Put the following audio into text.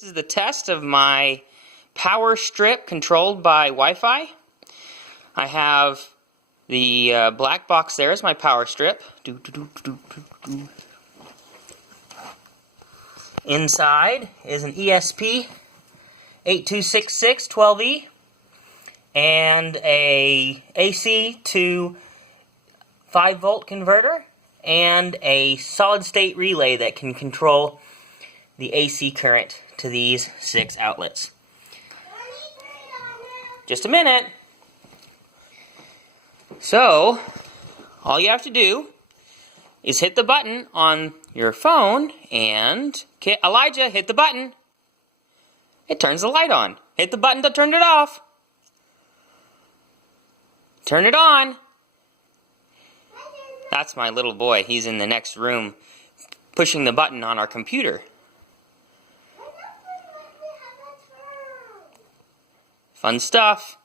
This is the test of my power strip controlled by Wi-Fi. I have the black box there is my power strip. Inside is an ESP 8266 12E and a AC to 5-volt converter and a solid-state relay that can control the AC current to these 6 outlets. Just a minute. So, all you have to do is hit the button on your phone and... Okay, Elijah, hit the button. It turns the light on. Hit the button to turn it off. Turn it on. That's my little boy. He's in the next room pushing the button on our computer. Fun stuff.